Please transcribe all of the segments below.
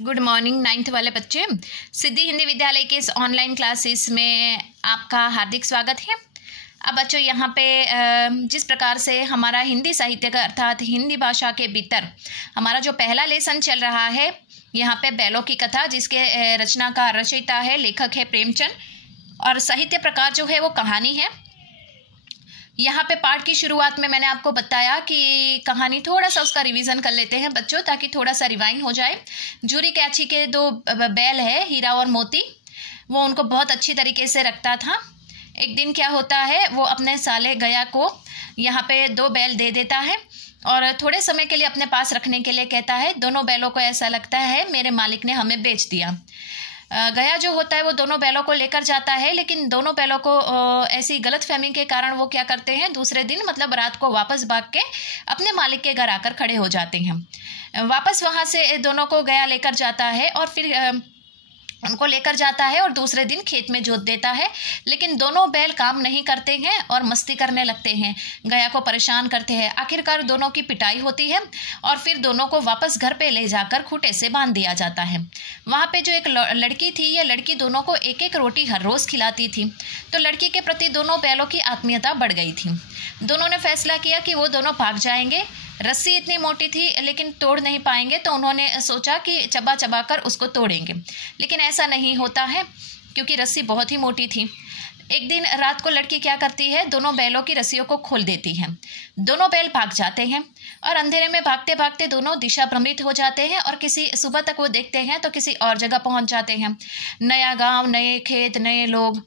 Good morning ninth वाले बच्चे। सिद्धि हिंदी विद्यालय के इस ऑनलाइन क्लासेस में आपका हार्दिक स्वागत है। अब बच्चों यहाँ पे जिस प्रकार से हमारा हिंदी साहित्य का अर्थात हिंदी भाषा के भीतर हमारा जो पहला लेसन चल रहा है, यहाँ पे बैलों की कथा, जिसके रचना का रचयिता है, लेखक है प्रेमचंद, और साहित्य प्रकार जो है वो कहानी है। यहाँ पे पाठ की शुरुआत में मैंने आपको बताया कि कहानी थोड़ा सा उसका रिवीजन कर लेते हैं बच्चों, ताकि थोड़ा सा रिवाइंड हो जाए। जूरी कैची के दो बैल है, हीरा और मोती, वो उनको बहुत अच्छी तरीके से रखता था। एक दिन क्या होता है, वो अपने साले गया को यहाँ पे दो बैल दे देता है और थोड़े समय के लिए अपने पास रखने के लिए कहता है। दोनों बैलों को ऐसा लगता है मेरे मालिक ने हमें बेच दिया। गया जो होता है वो दोनों बैलों को लेकर जाता है, लेकिन दोनों बैलों को ऐसी गलतफहमी के कारण वो क्या करते हैं, दूसरे दिन मतलब रात को वापस भाग के अपने मालिक के घर आकर खड़े हो जाते हैं। वापस वहाँ से दोनों को गया लेकर जाता है और फिर उनको लेकर जाता है और दूसरे दिन खेत में जोत देता है। लेकिन दोनों बैल काम नहीं करते हैं और मस्ती करने लगते हैं, गया को परेशान करते हैं। आखिरकार दोनों की पिटाई होती है और फिर दोनों को वापस घर पे ले जाकर खूंटे से बांध दिया जाता है। वहाँ पे जो एक लड़की थी, ये लड़की दोनों को एक एक रोटी हर रोज़ खिलाती थी, तो लड़की के प्रति दोनों बैलों की आत्मीयता बढ़ गई थी। दोनों ने फैसला किया कि वो दोनों भाग जाएंगे। रस्सी इतनी मोटी थी लेकिन तोड़ नहीं पाएंगे, तो उन्होंने सोचा कि चबा चबा कर उसको तोड़ेंगे, लेकिन ऐसा नहीं होता है क्योंकि रस्सी बहुत ही मोटी थी। एक दिन रात को लड़की क्या करती है, दोनों बैलों की रस्सियों को खोल देती है। दोनों बैल भाग जाते हैं और अंधेरे में भागते भागते दोनों दिशा भ्रमित हो जाते हैं और किसी सुबह तक वो देखते हैं तो किसी और जगह पहुंच जाते हैं। नया गांव, नए खेत, नए लोग।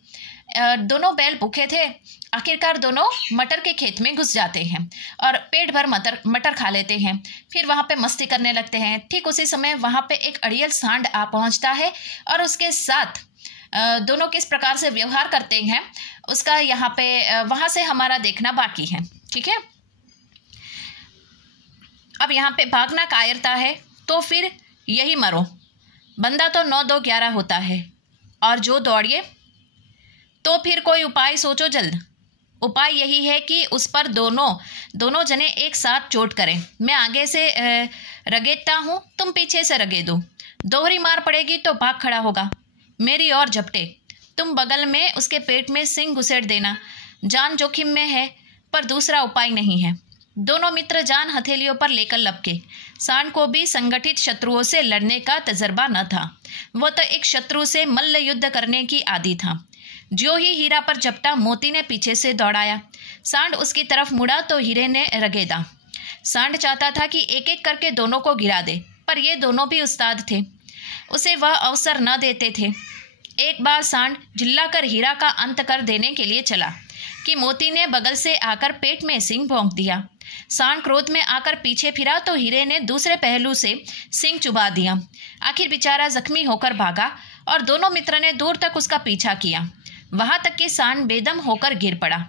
दोनों बैल भूखे थे, आखिरकार दोनों मटर के खेत में घुस जाते हैं और पेट भर मटर खा लेते हैं। फिर वहाँ पे मस्ती करने लगते हैं। ठीक उसी समय वहाँ पे एक अड़ियल सांड आ पहुँचता है और उसके साथ दोनों किस प्रकार से व्यवहार करते हैं उसका यहाँ पे वहाँ से हमारा देखना बाकी है। ठीक है, अब यहाँ पे भागना कायरता है तो फिर यही मरो। बंदा तो 9 2 11 होता है और जो दौड़िए, तो फिर कोई उपाय सोचो जल्द। उपाय यही है कि उस पर दोनों जने एक साथ चोट करें। मैं आगे से रगेदता हूँ, तुम पीछे से रगेदो। दोहरी मार पड़ेगी तो भाग खड़ा होगा, मेरी ओर झपटे। तुम बगल में उसके पेट में सिंग घुसेड़ देना। जान जोखिम में है पर दूसरा उपाय नहीं है। दोनों मित्र जान हथेलियों पर लेकर लपके। सांड को भी संगठित शत्रुओं से लड़ने का तजर्बा न था, वो तो एक शत्रु से मल्ल युद्ध करने की आदी था। जो ही हीरा पर झपटा, मोती ने पीछे से दौड़ाया। सांड उसकी तरफ मुड़ा तो हीरे ने रगेदा। सांड चाहता था कि एक एक करके दोनों को गिरा दे, पर ये दोनों भी उस्ताद थे, उसे वह अवसर न देते थे। एक बार सांड चिल्लाकर हीरा का अंत कर देने के लिए चला कि मोती ने बगल से आकर पेट में सिंग भोंक दिया। सांड क्रोध में आकर पीछे फिरा तो हीरे ने दूसरे पहलू से सिंग चुबा दिया। आखिर बेचारा जख्मी होकर भागा और दोनों मित्र ने दूर तक उसका पीछा किया, वहां तक कि सांड बेदम होकर गिर पड़ा।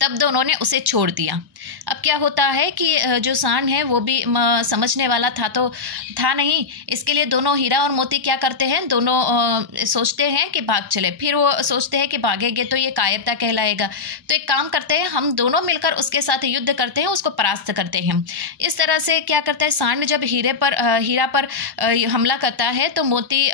तब दोनों ने उसे छोड़ दिया। अब क्या होता है कि जो सांड है वो भी समझने वाला था नहीं। इसके लिए दोनों हीरा और मोती क्या करते हैं, दोनों सोचते हैं कि भाग चले। फिर वो सोचते हैं कि भागेंगे तो ये कायरता कहलाएगा, तो एक काम करते हैं, हम दोनों मिलकर उसके साथ युद्ध करते हैं, उसको परास्त करते हैं। इस तरह से क्या करता है, सांड जब हीरा पर हमला करता है तो मोती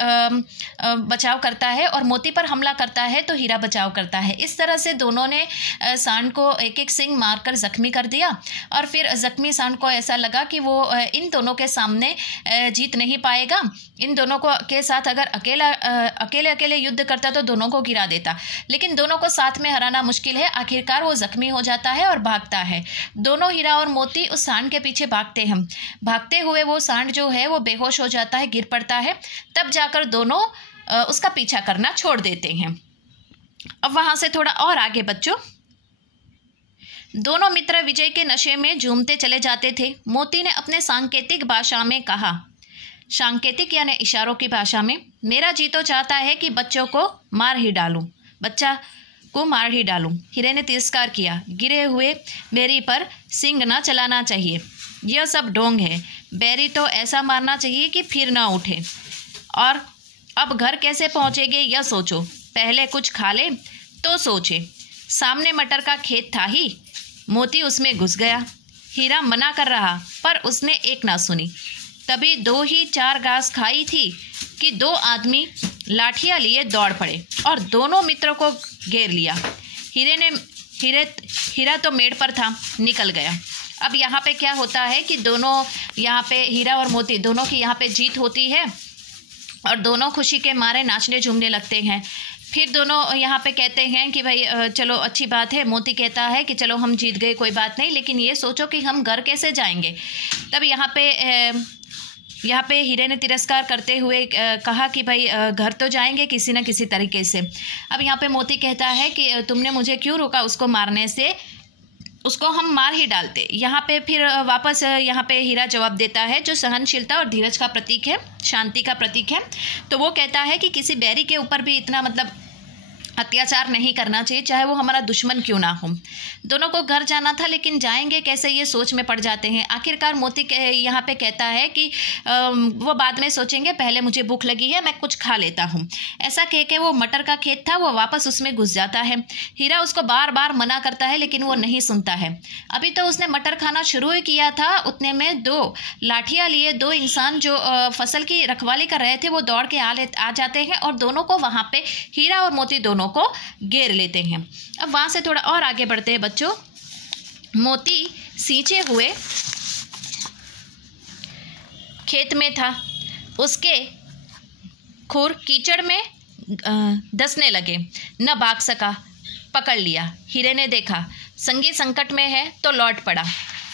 बचाव करता है और मोती पर हमला करता है तो हीरा बचाव करता है। इस तरह से दोनों ने सांड को एक एक सिंग मारकर जख्मी कर दिया और फिर जख्मी सांड को ऐसा लगा कि वो इन दोनों के सामने जीत नहीं पाएगा। इन दोनों को के साथ अगर अकेले युद्ध करता तो दोनों को गिरा देता, लेकिन दोनों को साथ में हराना मुश्किल है। आखिरकार वो जख्मी हो जाता है और भागता है। दोनों हीरा और मोती उस सांड के पीछे भागते हैं। भागते हुए वो सांड जो है वो बेहोश हो जाता है, गिर पड़ता है। तब जाकर दोनों उसका पीछा करना छोड़ देते हैं। अब वहां से थोड़ा और आगे बच्चों, दोनों मित्र विजय के नशे में झूमते चले जाते थे। मोती ने अपने सांकेतिक भाषा में कहा, सांकेतिक यानी इशारों की भाषा में, मेरा जी तो चाहता है कि बच्चा को मार ही डालूं। हीरे ने तिरस्कार किया, गिरे हुए बैरी पर सिंग न चलाना चाहिए, यह सब ढोंग है। बैरी तो ऐसा मारना चाहिए कि फिर ना उठे। और अब घर कैसे पहुंचेंगे यह सोचो, पहले कुछ खा ले तो सोचे। सामने मटर का खेत था ही, मोती उसमें घुस गया। हीरा मना कर रहा पर उसने एक ना सुनी। तभी 2 ही 4 घास खाई थी कि 2 आदमी लाठियां लिए दौड़ पड़े और दोनों मित्रों को घेर लिया। हीरा तो मेड़ पर था, निकल गया। अब यहाँ पे क्या होता है कि दोनों यहाँ पे हीरा और मोती दोनों की यहाँ पे जीत होती है और दोनों खुशी के मारे नाचने झूमने लगते हैं। फिर दोनों यहाँ पे कहते हैं कि भाई चलो अच्छी बात है। मोती कहता है कि चलो हम जीत गए, कोई बात नहीं, लेकिन ये सोचो कि हम घर कैसे जाएंगे। तब यहाँ पे हीरे ने तिरस्कार करते हुए कहा कि भाई घर तो जाएंगे किसी न किसी तरीके से। अब यहाँ पे मोती कहता है कि तुमने मुझे क्यों रोका उसको मारने से, उसको हम मार ही डालते। यहाँ पे फिर वापस यहाँ पे हीरा जवाब देता है जो सहनशीलता और धीरज का प्रतीक है, शांति का प्रतीक है। तो वो कहता है कि किसी बैरी के ऊपर भी इतना मतलब अत्याचार नहीं करना चाहिए, चाहे वो हमारा दुश्मन क्यों ना हो। दोनों को घर जाना था लेकिन जाएंगे कैसे, ये सोच में पड़ जाते हैं। आखिरकार मोती यहाँ पे कहता है कि वो बाद में सोचेंगे, पहले मुझे भूख लगी है, मैं कुछ खा लेता हूँ। ऐसा कह के वो मटर का खेत था, वो वापस उसमें घुस जाता है। हीरा उसको बार बार मना करता है लेकिन वो नहीं सुनता है। अभी तो उसने मटर खाना शुरू ही किया था, उतने में 2 लाठियाँ लिए 2 इंसान जो फसल की रखवाली कर रहे थे वो दौड़ के आ जाते हैं और दोनों को वहाँ पे हीरा और मोती दोनों को घेर लेते हैं। अब वहां से थोड़ा और आगे बढ़ते हैं बच्चों। मोती सींचे हुए खेत में था, उसके खुर कीचड़ में धंसने लगे, न भाग सका, पकड़ लिया। हीरे ने देखा संगी संकट में है तो लौट पड़ा,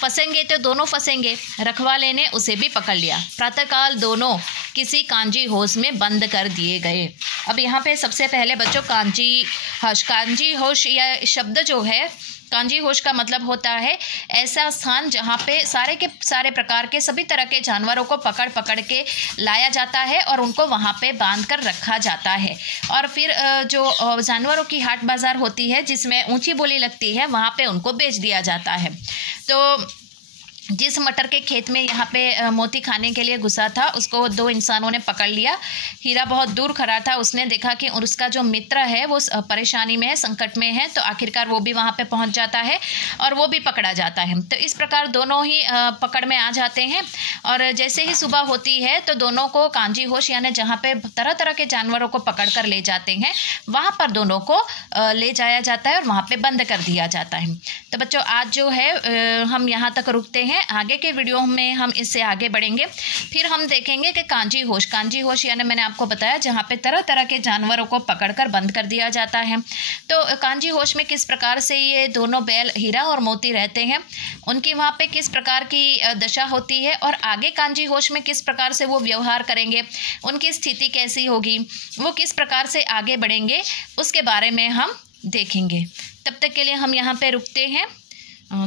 फंसेंगे तो दोनों फंसेंगे। रखवाले ने उसे भी पकड़ लिया। प्रातःकाल दोनों किसी कांजी होश में बंद कर दिए गए। अब यहाँ पे सबसे पहले बच्चों कांजी होश या शब्द जो है, कांजी होश का मतलब होता है ऐसा स्थान जहाँ पे सारे के सारे प्रकार के सभी तरह के जानवरों को पकड़ के लाया जाता है और उनको वहाँ पे बांध कर रखा जाता है। और फिर जो जानवरों की हाट बाजार होती है जिसमें ऊंची बोली लगती है, वहाँ पे उनको बेच दिया जाता है। तो जिस मटर के खेत में यहाँ पे मोती खाने के लिए घुसा था, उसको 2 इंसानों ने पकड़ लिया। हीरा बहुत दूर खड़ा था, उसने देखा कि उसका जो मित्र है वो परेशानी में है, संकट में है, तो आखिरकार वो भी वहाँ पे पहुँच जाता है और वो भी पकड़ा जाता है। तो इस प्रकार दोनों ही पकड़ में आ जाते हैं और जैसे ही सुबह होती है तो दोनों को कांजी होश यानी जहाँ पे तरह तरह के जानवरों को पकड़ कर ले जाते हैं, वहाँ पर दोनों को ले जाया जाता है और वहाँ पर बंद कर दिया जाता है। तो बच्चों आज जो है हम यहाँ तक रुकते हैं। आगे के वीडियो में हम इससे आगे बढ़ेंगे। फिर हम देखेंगे कि कांजी होश यानी मैंने आपको बताया जहाँ पे तरह तरह के जानवरों को पकड़कर बंद कर दिया जाता है। तो कांजी होश में किस प्रकार से ये दोनों बैल हीरा और मोती रहते हैं, उनकी वहाँ पे किस प्रकार की दशा होती है और आगे कांजी होश में किस प्रकार से वो व्यवहार करेंगे, उनकी स्थिति कैसी होगी, वो किस प्रकार से आगे बढ़ेंगे, उसके बारे में हम देखेंगे। तब तक के लिए हम यहाँ पे रुकते हैं।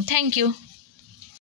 Thank you.